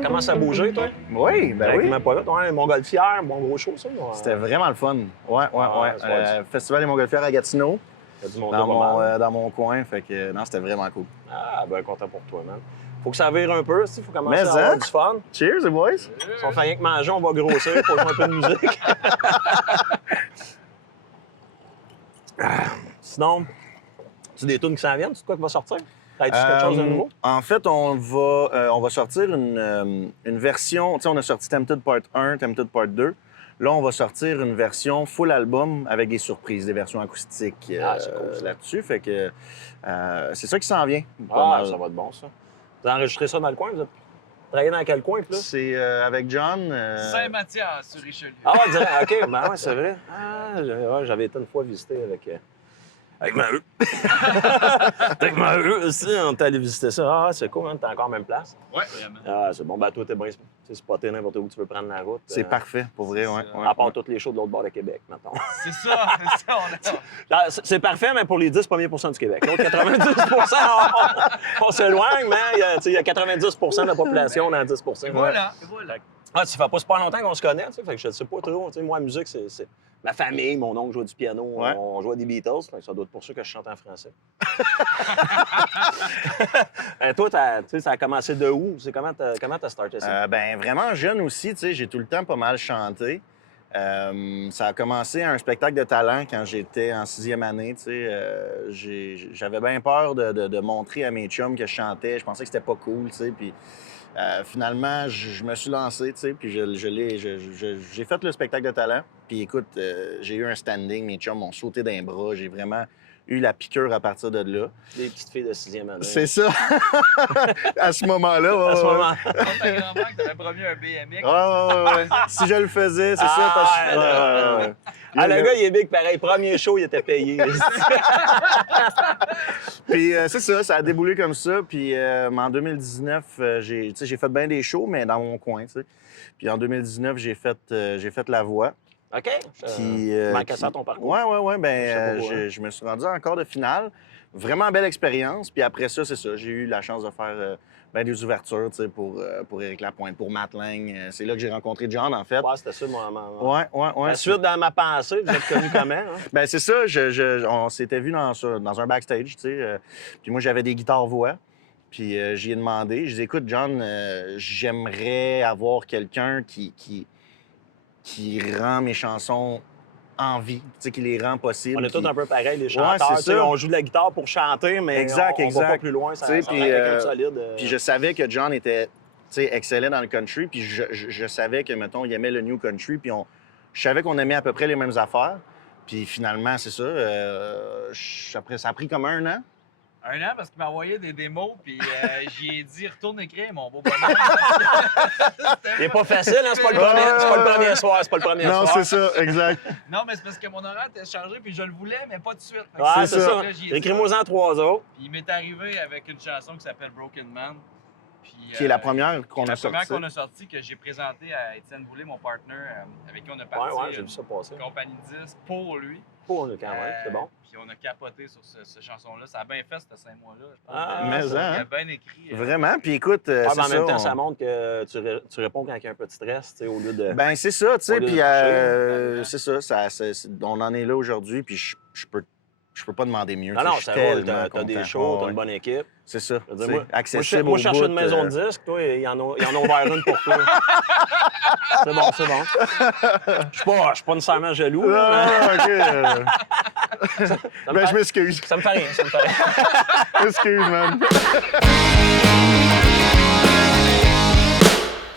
commence à bouger, toi? Oui, ben oui. Même pas là, toi, Montgolfière, bon gros show, ça. C'était vraiment le fun. Ouais. Festival des Montgolfières à Gatineau, Il y a du monde pas mal. dans mon coin. Fait que non, c'était vraiment cool. Ah, ben content pour toi, man. Faut que ça vire un peu, il faut commencer Mais à avoir hein? du fun. Cheers, les boys! Si on fait rien que manger, on va grossir, faut jouer un peu de musique. Sinon, tu des tunes qui s'en viennent? C'est quoi qui va sortir? T'as-tu quelque chose de nouveau? En fait, on va sortir une version. Tu sais, on a sorti Tempted Part 1, Tempted Part 2. Là, on va sortir une version full album avec des surprises, des versions acoustiques C'est cool, ça. là-dessus. Fait que c'est ça qui s'en vient. Ça va être bon, ça. Vous avez enregistré ça dans le coin? Vous êtes travaillé dans quel coin, plus? C'est avec John. Saint-Mathias sur Richelieu. Ah, ouais, direct. OK, ben ouais, c'est vrai. Ah, j'avais été une fois visiter avec Maheu. Avec Maheu aussi, on est allé visiter ça. Ah, c'est cool, hein? T'es encore en même place. Ouais, vraiment. Ah, c'est bon. Ben, toi, t'es bien spoté n'importe où tu veux prendre la route. C'est parfait, pour vrai, ouais. À part toutes les shows de l'autre bord de Québec, maintenant. C'est ça. C'est parfait, mais pour les 10 premiers % du Québec. L'autre 90 on s'éloigne, mais il y a 90 de la population dans 10 Voilà. Ah, ça fait pas super longtemps qu'on se connaît, tu sais, fait que je sais pas trop. Tu sais, moi, la musique, c'est ma famille, mon oncle jouait du piano, Ouais. on jouait des Beatles, fait que ça doit être pour ça que je chante en français. Toi, tu sais, ça a commencé de où? Comment t'as starté ça? Ben vraiment jeune aussi, tu sais, j'ai tout le temps pas mal chanté. Ça a commencé à un spectacle de talent quand j'étais en 6e année, tu sais. J'avais bien peur de montrer à mes chums que je chantais. Je pensais que c'était pas cool, tu sais, puis... finalement, je me suis lancé, tu sais, puis j'ai fait le spectacle de talent. Puis écoute, j'ai eu un standing, mes chums m'ont sauté d'un bras, j'ai vraiment eu la piqûre à partir de là. Des petites filles de 6e année. C'est ça! À ce moment-là, ouais, À ce ouais. moment. Ta grand-mère qui t'avait promis un BMX. Ouais. Si je le faisais, c'est ça, parce que... ouais. Ah, le gars, il est big pareil. Premier show, il était payé. Puis c'est ça a déboulé comme ça. Puis en 2019, j'ai fait bien des shows, mais dans mon coin, tu sais. Puis en 2019, j'ai fait La Voix. OK. Qui, Manquait ça ton parcours? Ouais. Ben, Je sais pas, hein. je me suis rendu en quart de finale. Vraiment belle expérience. Puis après ça, c'est ça. J'ai eu la chance de faire ben, des ouvertures, tu sais, pour Éric Lapointe, pour Matt Lang. C'est là que j'ai rencontré John, en fait. Ouais, c'était ça, Ouais. La suite dans ma pensée, vous êtes connu comment? Hein? Ben c'est ça. On s'était vu dans un backstage, tu sais. Puis moi, j'avais des guitares-voix. Puis j'y ai demandé. Je dis, écoute, John, j'aimerais avoir quelqu'un qui rend mes chansons en vie, tu sais, qui les rend possibles. On est tous qui- un peu pareils, les Ouais, chanteurs. c'est tu sais, ça. on joue de la guitare pour chanter, mais Exact, on va pas exact. plus loin. Ça Tu sais, ça puis, rend quelqu'un de solide. Puis je savais que John était, tu sais, excellent dans le country. Puis je savais que, mettons, il aimait le new country. Puis je savais qu'on aimait à peu près les mêmes affaires. Puis finalement, c'est ça. Après, ça a pris comme 1 an. 1 an parce qu'il m'a envoyé des démos, puis j'y ai dit retourne écrire, mon beau bonhomme. Il est pas facile, hein? C'est pas le premier soir. C'est pas le premier Non, soir. c'est ça, exact. Non, mais c'est parce que mon horaire était chargé, puis je le voulais, mais pas tout de suite. Fait que Ouais, C'est c'est ça. ça. Là, j'y ai dit Écris-moi-en 3 autres. Puis il m'est arrivé avec une chanson qui s'appelle Broken Man. Puis, Qui est la première qu'on a La première sortie. qu'on a sortie, que j'ai présentée à Étienne Boulay, mon partner, avec qui on a parti Ouais, j'ai vu ça passer. une compagnie de disques pour lui. Pour le quand même, c'est bon. Puis on a capoté sur cette chanson-là. Ça a bien fait, ces 5 mois-là. Je pense. Ah, mais Il hein. a bien écrit. Vraiment. Puis écoute, Ouais, c'est mais en même temps, on- ça montre que tu réponds quand il y a un peu de stress, tu sais, au lieu de. Ben, c'est ça, tu Au sais. lieu de Puis marcher, c'est ça, on en est là aujourd'hui. Puis je peux pas demander mieux. non, tu sais, non, je suis ça roule. tellement T'as des content. shows, t'as Ouais. une bonne équipe. C'est ça. Je veux dire, tu sais, accessible moi, au je cherchais bout, une maison de disques, toi, ils en ont ouvert une pour toi. C'est bon. Je suis pas nécessairement jaloux, Non, là, OK. mais ça me Ben, fait- je m'excuse. ça me fait rien. Excuse, man.